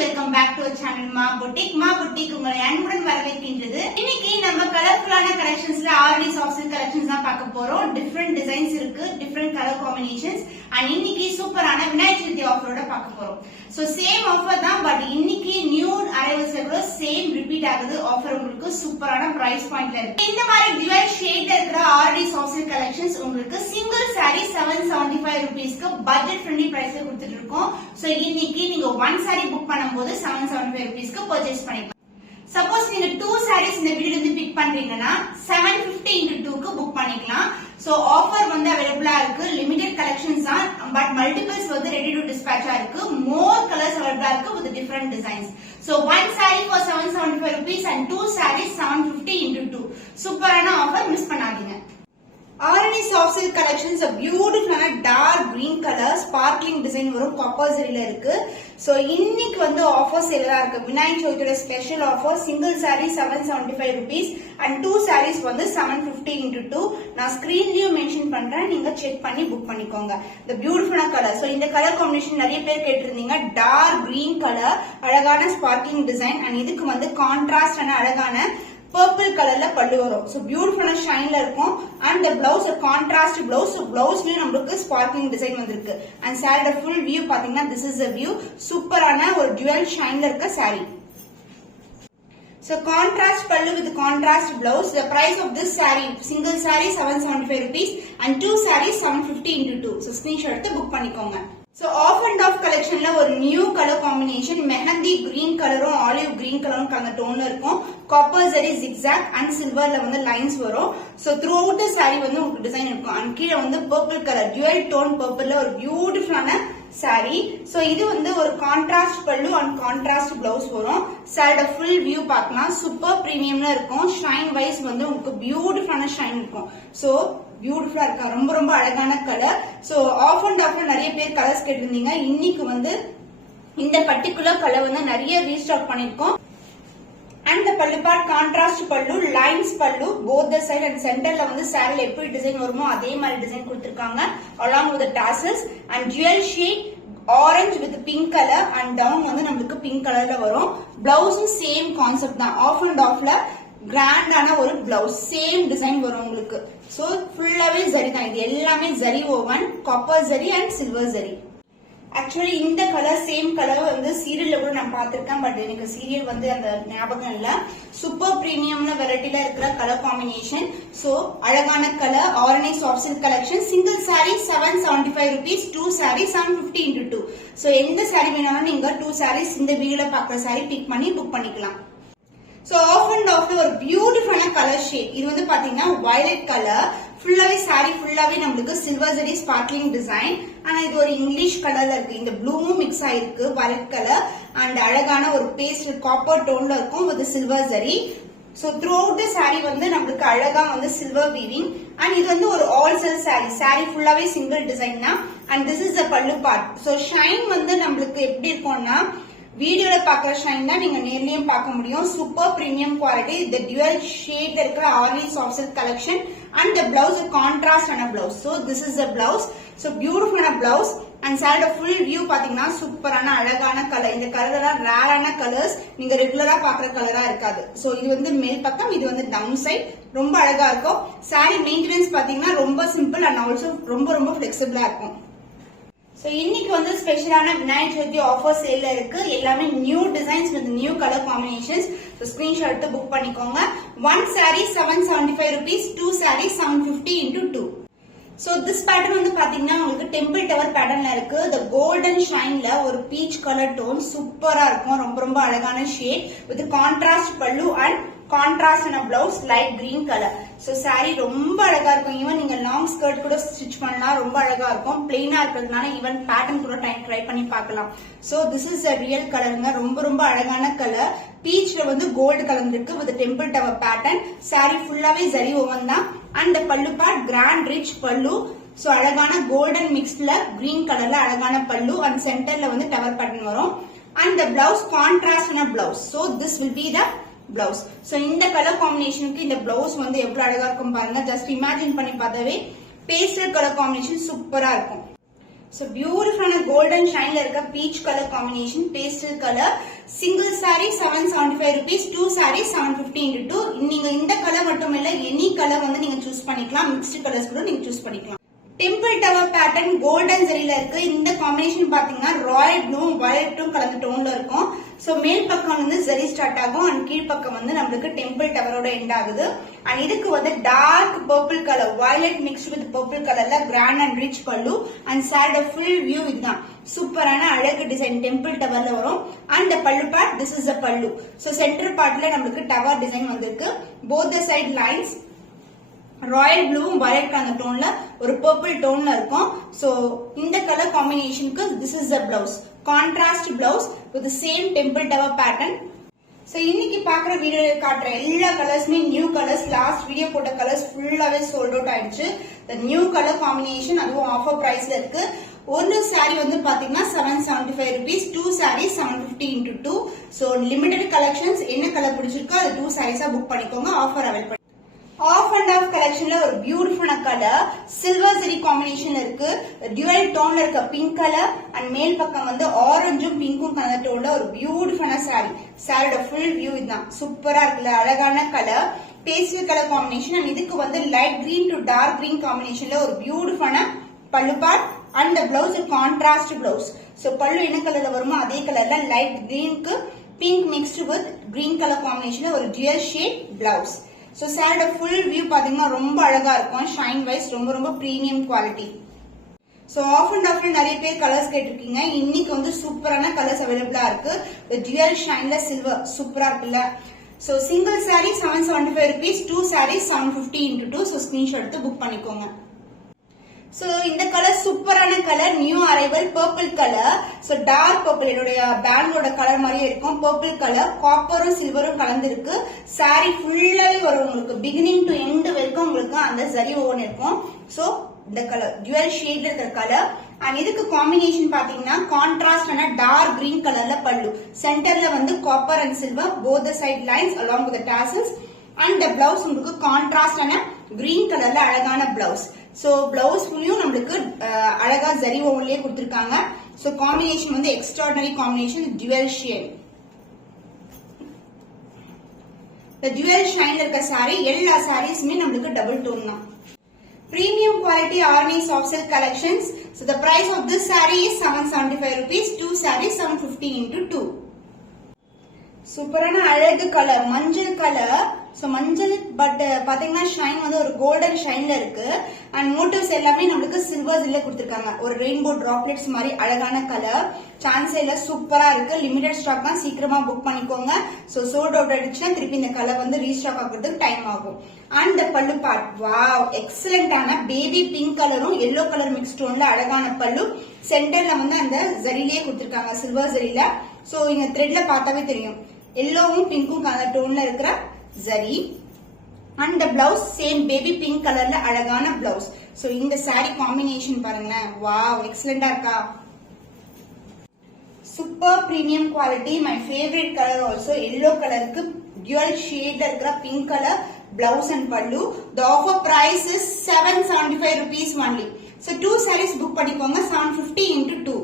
Welcome back to channel மா boutique உங்களை அன்புடன் வரவேற்கின்றது. இன்னைக்கு நம்ம கலர்ஃபுல்லான கலெக்ஷன்ஸ்ல ஆர்டி சாஃப்ட் சில்க் கலெக்ஷன்ஸ் தான் பார்க்க போறோம். டிஃபரெண்ட் டிசைன்ஸ் இருக்கு, டிஃபரெண்ட் கலர் காம்பினேஷன்ஸ் அண்ட் இன்னைக்கு சூப்பரான விநாயகர் சதுர்த்தி ஆஃபரோட பார்க்க போறோம். சோ சேம் ஆஃபர் தான், பட் இன்னைக்கு நியூ அரைவல்ஸ்ல கூட சேம் ரிப்பீட் ஆகுது. ஆஃபர் உங்களுக்கு சூப்பரான பிரைஸ் பாயிண்ட்ல இருக்கு. இந்த மாதிரி டிவைஸ் ஷேட்ல இருக்கிற ஆர்டி சாஃப்ட் சில்க் கலெக்ஷன்ஸ் உங்களுக்கு சிங்கிள் சாரி 775 rupeesக்கு பட்ஜெட் ஃப்ரெண்ட்லி பிரைஸ்ல கொடுத்துட்டு இருக்கோம். சோ இன்னைக்கு நீங்க ஒன் சாரி புக் பண்ணும்போது 775 rupeesக்கு பர்ச்சேஸ் பண்ணிக்கலாம். சப்போஸ் நீங்க 2 sarees இந்த வீடியோல இருந்து பிக் பண்றீங்கன்னா 750 into 2க்கு புக் பண்ணிக்கலாம். சோ ஆஃபர் வந்து அவைலபிளா இருக்கு. லிமிடெட் கலெக்ஷன்ஸ் தான், பட் மல்டிபிள்ஸ் வந்து ரெடி டு டிஸ்பேட்சா இருக்கு. மோர் கலர்ஸ் அவைலபிளா இருக்கு with different designs. So one saree for 775 rupees and 2 sarees 750 into 2. சூப்பரான ஆஃபர், மிஸ் பண்ணாதீங்க. ஆரணி சாஃப்ட் சில்க் கலெக்ஷன்ஸ் பியூட்டிஃபுல்லான dark green colour sparkling design வரும், காப்பர் ஜரியில இருக்கு. சோ இன்னைக்கு வந்து ஆஃபர் சேலா இருக்கு. விநாயகர் சதுர்த்தியோட special offer. Single sorry 775 rupees and 2 sarees வந்து 750 into 2. நான் ஸ்கிரீன்லயும் மென்ஷன் பண்றேன், நீங்க செக் பண்ணி புக் பண்ணிக்கோங்க. இந்த பியூட்டிஃபுல்லான கலர். சோ இந்த கலர் காம்பினேஷன் நிறைய பேர் கேட்டிருந்தீங்க. டார்க் கிரீன் கலர், அழகான ஸ்பார்க்லிங் டிசைன் அண்ட் இதுக்கு வந்து கான்ட்ராஸ்ட் அழகான பர்பிள் கலர்ல பல்லு வரும். சோ பியூட்டிஃபுல்லான ஷைன்ல இருக்கும். And the blouse contrast blouse. So பிளவுஸ்லயும் நமக்கு ஸ்பார்க்லிங் டிசைன் வந்திருக்கு. அண்ட் சாரியோட ஃபுல் வியூ பாத்தீங்கன்னா this is a view. சூப்பரான ஒரு டுவல் ஷைன்ல இருக்க sorry. So contrast pallu with contrast blouse. The price of this saree, single saree 775 rupees and 2 sarees 750 into 2. So screenshot எடுத்து book பண்ணிக்கோங்க. So off and off collectionல ஒரு new colour combination, mehndi green கலரும் olive green கலரும் கலந்த டோன்ல இருக்கும். Copper zari zigzag and சில்வர்ல வந்து lines வரும். So throughout the saree வந்து உங்களுக்கு டிசைன் இருக்கும். அண்ட் கீழ வந்து பர்பிள் கலர் டுவல் டோன் பர்பிள்ல ஒரு பியூட்டிஃபுல்லான சாரி. சோ இது வந்து ஒரு கான்ட்ராஸ்ட் பல்லு அண்ட் கான்ட்ராஸ்ட் பிளவுஸ் வரும். சாரியோட ஃபுல் வியூ பார்க்கலாம். சூப்பர் பிரீமியம்ல இருக்கும். ஷைன் வைஸ் வந்து உங்களுக்கு பியூட்டிஃபுல்லான ஷைன் இருக்கும். சோ பியூட்டிஃபுல்லா இருக்கா, ரொம்ப ரொம்ப அழகான கலர். சோ ஆஃப் அண்ட் ஆஃப்ல நிறைய பேர் கலர்ஸ் கேட்டிருந்தீங்க. இன்னைக்கு வந்து இந்த பர்டிகுலர் கலர் வந்து நிறைய ரீஸ்டாக் பண்ணிருக்கோம். அண்ட் the பல்லு பார்ட் கான்ட்ராஸ்ட் பல்லு, லைன்ஸ் பல்லு, போத் த சைடு அண்ட் சென்டர்ல வந்து சாரில எப்படி டிசைன் வருமோ அதே மாதிரி டிசைன் கொடுத்திருக்காங்க. along with the tassels and dual shade orange with pink color and down வந்து நமக்கு பிங்க் கலர்ல வரும். பிளவுஸும் சேம் கான்செப்ட் தான். ஆஃப் அண்ட் ஆஃப்ல கிராண்டான ஒரு பிளவுஸ், சேம் டிசைன் வரும் உங்களுக்கு. சோ ஃபுல்லாவே ஜரி தான். இது எல்லாமே zari woven, copper zari and silver zari. Actually இந்த கலர் சேம் கலர் வந்து சீரியல்ல கூட நான் பாத்திருக்கேன், பட் எனக்கு சீரியல் வந்து அந்த ஞாபகம் இல்ல. சூப்பர் பிரீமியம்ல வெரைட்டில இருக்கிற கலர் காம்பினேஷன். சோ அழகான colour. Arani soft silk collection. Single sorry 775 rupees, 2 sarees 750 into 2. So எந்த சாரி வேணாலும் நீங்க 2 sarees இந்த வீடியோல பாக்குற சாரி பிக் பண்ணி புக் பண்ணிக்கலாம். சோ ஆஃப் அண்ட் ஆஃப்ல ஒரு பியூட்டிஃபுல்லான கலர் ஷேட். இது வந்து பாத்தீங்கன்னா வயலட் கலர். ஃபுல்லாவே சாரி ஃபுல்லாவே நம்மளுக்கு சில்வர் ஜரி ஸ்பார்க்லிங் டிசைன். ஆனா இது ஒரு இங்கிலீஷ் கலர்ல இருக்கு. இந்த ப்ளூவும் மிக்ஸ் ஆயிருக்கு, வயலட் கலர் அண்ட் அழகான ஒரு பேஸ்ட் காப்பர் டோன்ல இருக்கும் with silver zari. So through out the sorry வந்து நம்மளுக்கு அழகா வந்து சில்வர் வீவிங். அண்ட் இது வந்து ஒரு ஆல் செல் சாரி. சாரி ஃபுல்லாவே சிங்கிள் டிசைன் தான். அண்ட் திஸ் இஸ் த பல்லு பார்ட். சோ ஷைன் வந்து நம்மளுக்கு எப்படி இருக்கும்னா வீடியோல பாக்குற ஷைன் தான் நீங்க நேர்லயும் பார்க்க முடியும். Super premium quality. இந்த டுவல் ஷேட் இருக்கிற Arni soft silk collection and the blouse contrast ஆன blouse. So this is the blouse. So பியூட்டிஃபுல்லான பிளவுஸ் அண்ட் சாரியோட ஃபுல் வியூ பாத்தீங்கன்னா சூப்பரான அழகான கலர். இந்த கலர் எல்லாம் ரேரான கலர்ஸ், நீங்க ரெகுலரா பாக்குற கலரா இருக்காது. சோ இது வந்து மேல் பக்கம், இது வந்து டவுன் சைட். ரொம்ப அழகா இருக்கும். சாரி மெயின்டெனன்ஸ் பாத்தீங்கன்னா ரொம்ப சிம்பிள் அண்ட் ஆல்சோ ரொம்ப ரொம்ப பிளெக்சிபிளா இருக்கும். சோ இன்னைக்கு வந்து ஸ்பெஷலான விநாயகர் சதுர்த்தி ஆஃபர் சேல்ல இருக்கு. எல்லாமே new designs with new colour combinations. So screenshot எடுத்து புக் பண்ணிக்கோங்க. 1 saree 775 rupees, 2 sarees 750 into 2. So this pattern வந்து பாத்தீங்கன்னா உங்களுக்கு டெம்பிள் டவர் பேட்டர்ன்ல இருக்கு. the golden shineல ஒரு பீச் கலர் டோன் சூப்பரா இருக்கும். ரொம்ப ரொம்ப அழகான ஷேட் வித் கான்ட்ராஸ்ட் பல்லு and contrast blouse light green colour. So sorry ரொம்ப அழகா இருக்கும். ஈவன் நீங்க லாங் ஸ்கர்ட் கூட ஸ்டிச் பண்ணலாம், ரொம்ப அழகா இருக்கும். பிளெயினா இருக்கிறதுனால ஈவன் பேட்டர்ன் கூட ட்ரை பண்ணி பார்க்கலாம். So this is a real கலருங்க. ரொம்ப ரொம்ப அழகான கலர். பீச்ல வந்து கோல்டு கலர் இருக்கு with temple tower pattern. Sorry ஃபுல்லாவே ஜரி ஓவன் தான். And pallu part grand rich பல்லு. சோ அழகான கோல்டன் மிக்ஸ்ல கிரீன் கலர்ல அழகான பல்லு அண்ட் சென்டர்ல வந்து டவர் பேட்டர்ன் வரும். And the blouse contrast blouse. So this will be the blouse. So இந்த கலர் காம்பினேஷனுக்கு இந்த பிளவுஸ் வந்து எவ்வளவு அழகா இருக்கும் பாருங்க. ஜஸ்ட் இமேஜின் பண்ணி பார்த்தாவே பேஸ்டல் கலர் காம்பினேஷன் சூப்பரா இருக்கும். So beautiful golden shine la irukka peach color combination, pastel color. Single saree 775 rupees, two sarees 750 into 2. நீங்க இந்த கலர் மட்டும் இல்ல எனி கலர் வந்து நீங்க சூஸ் பண்ணிக்கலாம், மிக்ஸ்ட் கலர்ஸ் கூட நீங்க சூஸ் பண்ணிக்கலாம். டெம்பிள் டவர் பேட்டர்ன் கோல்டன் ஜரியில இருக்கு. இந்த காம்பினேஷன் பாத்தீங்கன்னா ராயல் ப்ளூ வயலட்டும் கலந்த டோன்ல இருக்கும். சோ மேல் பக்கம் வந்து ஜரி ஸ்டார்ட் ஆகும் அண்ட் கீழ் பக்கம் வந்து நம்மளுக்கு டெம்பிள் டவரோட எண்ட் ஆகுது. அண்ட் இதுக்கு வந்து dark purple colour violet mixed with purple கலர்ல grand and rich pallu and சாரியோட ஃபுல் வியூ இதுதான். சூப்பரான அழகு டிசைன் டெம்பிள் டவர்ல வரும். And pallu part, this is a pallu. So centre பார்ட்ல நம்மளுக்கு டவர் டிசைன் வந்திருக்கு. Both the side lines royal ப்ளூவும் வயலட் கலந்த டோன்ல ஒரு பர்பிள் டோன்ல இருக்கும். சோ இந்த கலர் காம்பினேஷனுக்கு this is the blouse, contrast blouse with same temple tower pattern. So இன்னைக்கு பாக்குற வீடியோல காட்டுற எல்லா கலர்ஸ்மே நியூ கலர்ஸ். லாஸ்ட் வீடியோ போட்ட கலர்ஸ் ஃபுல்லாவே சோல்ட் அவுட் ஆயிடுச்சு. the நியூ கலர் காம்பினேஷன் அதுவும் ஆஃபர் பிரைஸ்ல இருக்கு. ஒரு சாரி வந்து பாத்தீங்கன்னா 775 rupees, two sarees 750 into 2. So limited collections. என்ன கலர் பிடிச்சிருக்கோ அது 2 sarees புக் பண்ணிக்கோங்க. Offer avail of and off கலெக்ஷன்ல ஒரு beautiful colour silver zari combination இருக்கு. டியூவல் டோன்ல இருக்க பிங்க் கலர் அண்ட் மேல் பக்கம் வந்து ஆரஞ்சும் பிங்க்கும் கலந்த டோன்ல ஒரு பியூட்டிஃபுல் சாரி. சாரியோட ஃபுல் வியூ இதுதான். சூப்பரா இருக்குல்ல, அழகான colour pastel colour combination. And இதுக்கு வந்து light green to dark green காம்பினேஷன்ல ஒரு beautiful pallu part and blouse contrast blouse. So pallu என்ன கலர்ல வருமோ அதே கலர்ல லைட் கிரீனுக்கு pink mixed with green colour காம்பினேஷன்ல ஒரு டியூவல் ஷேட் பிளவுஸ். சோ சாரியோட ஃபுல் வியூ பாத்தீங்கன்னா ரொம்ப அழகா இருக்கும். ஷைன் வைஸ் ரொம்ப ரொம்ப premium quality. So off and ஆஃப்ல நிறைய பேர் கலர்ஸ் கேட்டிருக்கீங்க. இன்னைக்கு வந்து சூப்பரான கலர்ஸ் அவைலபிளா இருக்கு. டியூவல் ஷைன்ல சில்வர் சூப்பரா இருக்குல்ல. So single sorry 775 rupees, two sarees 750 into 2. So screenshot எடுத்து புக் பண்ணிக்கோங்க. சோ இந்த கலர் சூப்பரான colour, new arrival purple colour. So dark purple என்னுடைய பேங்கோட கலர் மாதிரியே இருக்கும். பர்பிள் கலர் காப்பரும் சில்வரும் கலந்துருக்கு. சாரி ஃபுல்லாவே வரும் உங்களுக்கு, பிகினிங் டு எண்ட் வரைக்கும் உங்களுக்கு அந்த சரி ஓன் இருக்கும். சோ இந்த கலர் டியூவல் ஷேட்ல இருக்கிற கலர். அண்ட் இதுக்கு காம்பினேஷன் பாத்தீங்கன்னா கான்ட்ராஸ்ட் ஆன டார்க் கிரீன் கலர்ல பல்லு, சென்டர்ல வந்து copper and silver, both the side lines along with the tassels. And blouse உங்களுக்கு கான்ட்ராஸ்ட் ஆன கிரீன் கலர்ல அழகான பிளவுஸ். சோ பிளவுஸ் ஃபுல்லியும் நம்மளுக்கு அழகா ஜரி ஓன்லயே கொடுத்திருக்காங்க. சோ காம்பினேஷன் வந்து extraordinary combination, dual shade. the dual shine இருக்க சாரி எல்லா சாரீஸ்மே நம்மளுக்கு டபுள் டோன் தான். Premium quality Arni soft silk collections. So the price of this saree is 775 rupees, two sarees 750 into 2. சூப்பரான அழகு கலர் மஞ்சள் கலர். சோ மஞ்சள் but பாத்தீங்கன்னா shine வந்து ஒரு கோல்டன் ஷைன்ல இருக்கு. அண்ட் மோட்டிவ்ஸ் எல்லாமே நம்மளுக்கு சில்வர் ஜரில கொடுத்திருக்காங்க. ஒரு ரெயின்போ டிராப்லெட்ஸ் மாதிரி அழகான கலர். சான்ஸே இல்ல, சூப்பரா இருக்கு. லிமிடெட் ஸ்டாக் தான், சீக்கிரமா புக் பண்ணிக்கோங்க. சோ சோல்ட் அவுட் ஆயிடுச்சுன்னா திருப்பி இந்த கலர் வந்து ரீஸ்டாக் ஆகுறதுக்கு டைம் ஆகும். And pallu part wow எக்ஸலண்டான baby pink கலரும் எல்லோ கலர் மிக்ஸ் டோன்ல அழகான பல்லு. சென்டர்ல வந்து அந்த ஜரிலேயே கொடுத்திருக்காங்க, சில்வர் ஜரில. சோ இங்க த்ரெட்ல பார்த்தாவே தெரியும் எல்லோவும் பிங்க்கும் கலர் டோன்ல இருக்கிற zari. And blouse same baby pink கலர்ல அழகான பிளவுஸ். சோ இந்த சாரி காம்பினேஷன் பாருங்களேன், வாவ் எக்ஸலண்டா இருக்கா. Super premium quality. My favourite colour also yellow கலருக்கு டியூவல் ஷேட்ல இருக்கிற பிங்க் கலர் பிளவுஸ் அண்ட் பல்லு. The offer price is 775 rupees only. So two sarees book பண்ணிக்கோங்க 750 into 2.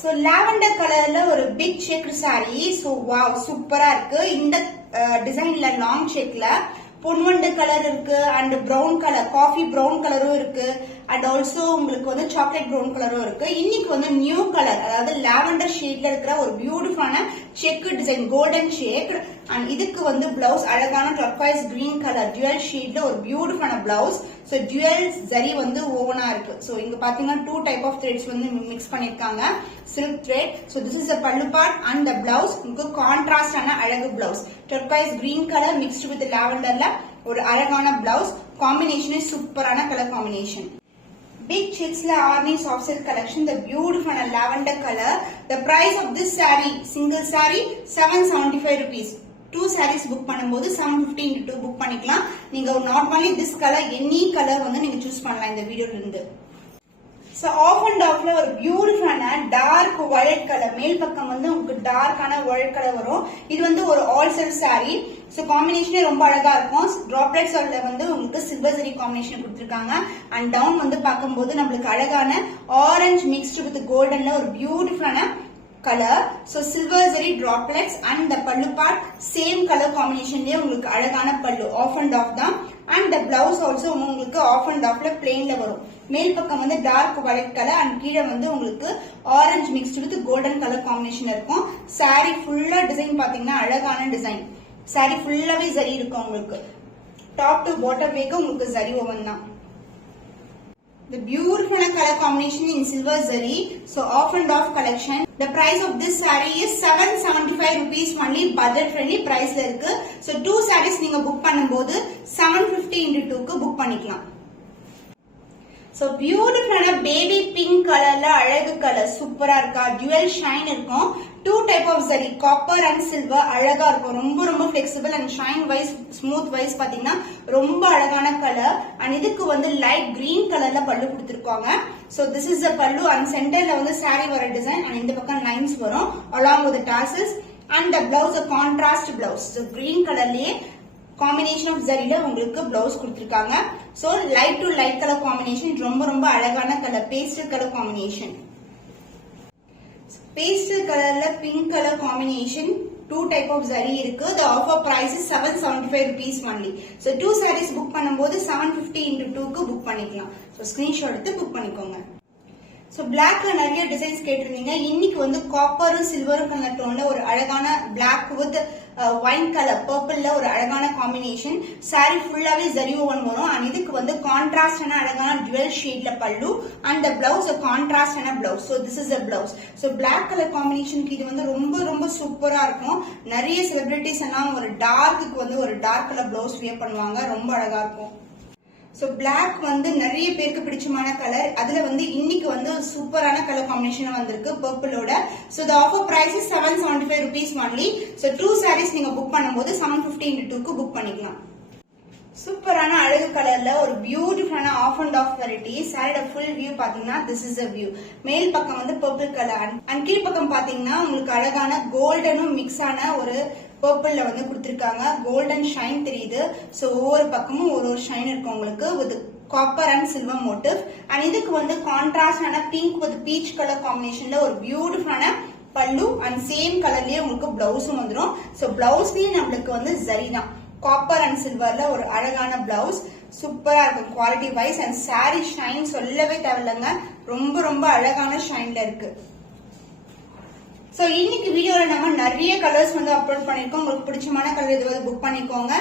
So lavender கலர்ல ஒரு big check sari. So wow சூப்பரா இருக்கு. இந்த டிசைன்ல லாங் செக்ல பொன்வண்டு கலர் இருக்கு and brown colour coffee brown கலரும் இருக்கு. அண்ட் ஆல்சோ உங்களுக்கு வந்து சாக்லேட் பிரவுன் கலரும் இருக்கு. இன்னைக்கு வந்து நியூ கலர் அதாவது லாவெண்டர் ஷேட்ல இருக்கிற ஒரு பியூட்டிஃபுல்லான check design golden shade. And இதுக்கு வந்து பிளவுஸ் அழகான டர்காய்ஸ் கிரீன் கலர் டியூவல் ஷேட்ல ஒரு பியூட்டிஃபுல்லான பிளவுஸ். சோ டியூவல் ஜரி வந்து ஓவனா இருக்கு. சோ இங்க பாத்தீங்கன்னா டூ டைப் ஆஃப் த்ரெட்ஸ் வந்து மிக்ஸ் பண்ணிருக்காங்க, silk thread. So this is a pallu part and the blouse உங்களுக்கு கான்ட்ராஸ்ட் ஆன அழகு blouse. Turquoise green colour mixed with லாவெண்டர்ல ஒரு அழகான பிளவுஸ். காம்பினேஷன் சூப்பரான colour combination. Big checks la Arni soft silk collection, the beautiful lavender color. The price of this saree, single saree 775 rupees. Two sarees book பண்ணும்போது 750 into 2 book பண்ணிக்கலாம். நீங்க normally this color any color வந்து நீங்க choose பண்ணலாம் இந்த வீடியோல இருந்து. So off and off ல ஒரு பியூட்டிஃபுல்லான டார்க் வயலட் கலர். மேல் பக்கம் வந்து உங்களுக்கு டார்க்கான வயலட் கலர் வரும். இது வந்து ஒரு ஆல் செல்ஃப் சாரி. சோ காம்பினேஷனே ரொம்ப அழகா இருக்கும். டிராப்லெட்ஸ் வந்து உங்களுக்கு சில்வர் ஜரி காம்பினேஷன் கொடுத்திருக்காங்க. அண்ட் டவுன் வந்து பார்க்கும்போது நம்மளுக்கு அழகான ஆரஞ்சு மிக்ஸ்டு வித் கோல்டன்ல ஒரு பியூட்டிஃபுல்லான colour. So silver zari droplets and the பல்லு பார்ட் சேம் கலர் காம்பினேஷன்லயே உங்களுக்கு அழகான பல்லு ஆஃப் அண்ட் ஆஃப் தான். அண்ட் த பிளவுஸ் ஆல்சோ உங்களுக்கு ஆஃப் அண்ட் ஆஃப்ல பிளெயின்ல வரும். மேல் பக்கம் வந்து டார்க் வயலட் கலர் அண்ட் கீழே வந்து உங்களுக்கு orange mixed with golden colour combination இருக்கும். சாரி ஃபுல்லா டிசைன் பாத்தீங்கன்னா அழகான டிசைன். சாரி ஃபுல்லாவே ஜரி இருக்கும் உங்களுக்கு. டாப் டு பாட்டம் வரைக்கும் உங்களுக்கு ஜரி ஓவன் தான். The beautiful color combination in silver zari. So off and off collection. The price of this saree is 775 rupees only. Budget friendly price la irukku. So 2 sarees neenga book பண்ணும்போது 750 into 2 க்கு book பண்ணிக்கலாம். So beautiful baby pink colorல அழகு colour சூப்பரா இருக்கா. dual shine இருக்கும். 2 type of zari copper and silver அழகா இருக்கும். ரொம்ப ரொம்ப flexible and shine wise smooth wise பாத்தீங்கன்னா ரொம்ப அழகான கலர். and இதுக்கு வந்து light green கலர்ல பல்லு கொடுத்திருக்காங்க. so this is the pallu and centerல வந்து saree வர டிசைன் and இந்த பக்கம் lines வரும் along with the tassels and the blouse a contrast blouse. so green கலர்லயே காம்பினேஷன் ஆஃப் ஜரில உங்களுக்கு பிளவுஸ் கொடுத்திருக்காங்க. So light to light colour combination ரொம்ப ரொம்ப அழகான colour pastel colour combination. Pastel கலர்ல pink colour combination 2 type of zari இருக்கு. The offer price is 775 rupees only. So 2 sarees book பண்ணும்போது 750 into 2 க்கு book பண்ணிக்கலாம். So screenshot எடுத்து book பண்ணிக்கோங்க. சோ பிளாக்ல நிறைய டிசைன்ஸ் கேட்டிருந்தீங்க. இன்னைக்கு வந்து காப்பரும் சில்வரும் கலர் டோன்ல ஒரு அழகான பிளாக் வித் ஒயின் கலர் பர்பிள்ல ஒரு அழகான காம்பினேஷன். சாரி ஃபுல்லாவே ஜரி ஓவன் வரும். அண்ட் இதுக்கு வந்து கான்ட்ராஸ்டான அழகான டுவெல் ஷேட்ல பல்லு அண்ட் த பிளவுஸ் கான்ட்ராஸ்டான blouse. So this is the blouse. So black colour காம்பினேஷனுக்கு இது வந்து ரொம்ப ரொம்ப சூப்பரா இருக்கும். நிறைய செலிபிரிட்டிஸ் எல்லாம் ஒரு டார்க்கு வந்து ஒரு டார்க் கலர் பிளவுஸ் வியர் பண்ணுவாங்க. ரொம்ப அழகா இருக்கும். சோ பிளாக் வந்து நிறைய பேருக்கு பிடிச்சமான கலர். அதுல வந்து இன்னைக்கு வந்து சூப்பரான கலர் காம்பினேஷன் வந்திருக்கு பர்பிளோட. So the offer price is 775 rupees only. so 2 sarees நீங்க புக் பண்ணும்போது 750 into 2 க்கு புக் பண்ணிக்கலாம். சூப்பரான அழகு கலர்ல ஒரு பியூட்டிஃபுல்லான ஆஃப் அண்ட் ஆஃப் வெரைட்டி. சாரியோட ஃபுல் வியூ பாத்தீங்கன்னா திஸ் இஸ் a view. மேல் பக்கம் வந்து பர்பிள் கலர் அண்ட் கீழ் பக்கம் பாத்தீங்கன்னா உங்களுக்கு அழகான கோல்டனும் மிக்ஸ் ஆன ஒரு பர்பிள்ல வந்து கொடுத்திருக்காங்க. கோல்டன் ஷைன் தெரியுது. சோ ஒவ்வொரு பக்கமும் ஒரு ஷைன் இருக்கு உங்களுக்கு with copper and silver motive. And இதுக்கு வந்து கான்ட்ராஸ்டான பிங்க் வித் பீச் கலர் காம்பினேஷன்ல ஒரு பியூட்டிஃபுல்லான பல்லு அண்ட் சேம் கலர்லயே உங்களுக்கு பிளவுஸும் வந்துடும். சோ பிளவுஸ்லயே நம்மளுக்கு வந்து ஜரி தான் காப்பர் அண்ட் சில்வர்ல ஒரு அழகான பிளவுஸ். சூப்பரா இருக்கும் quality wise. And sari shine சொல்லவே தேவையில்லைங்க. ரொம்ப ரொம்ப அழகான ஷைன்ல இருக்கு. சோ இன்னைக்கு வீடியோல நம்ம நிறைய கலர்ஸ் வந்து அப்லோட் பண்ணிருக்கோம். உங்களுக்கு பிடிச்சமான கலர் எதுவாவது புக் பண்ணிக்கோங்க.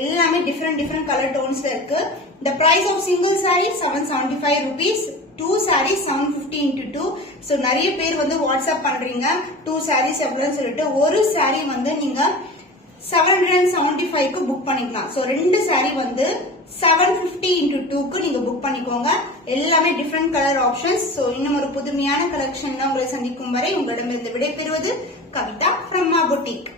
எல்லாமே டிஃபரெண்ட் கலர் டோன்ஸ்ல இருக்கு. The price of single saree 775 rupees. 2 sarees 750 into 2. So நிறைய பேர் வந்து வாட்ஸ்அப் பண்றீங்க 2 sarees எவ்வளவுன்னு சொல்லிட்டு. ஒரு saree வந்து நீங்க 775 க்கு புக் பண்ணிக்கலாம். சோ 2 saree வந்து 750 into 2 க்கு நீங்க புக் பண்ணிக்கோங்க. எல்லாமே டிஃபரெண்ட் கலர் ஆப்ஷன்ஸ். சோ இன்னும் ஒரு புதுமையான கலெக்ஷன்ல உங்களை சந்திக்கும் வரை உங்களிடமிருந்து விடைபெறுவது கவிதா from Ma Boutique.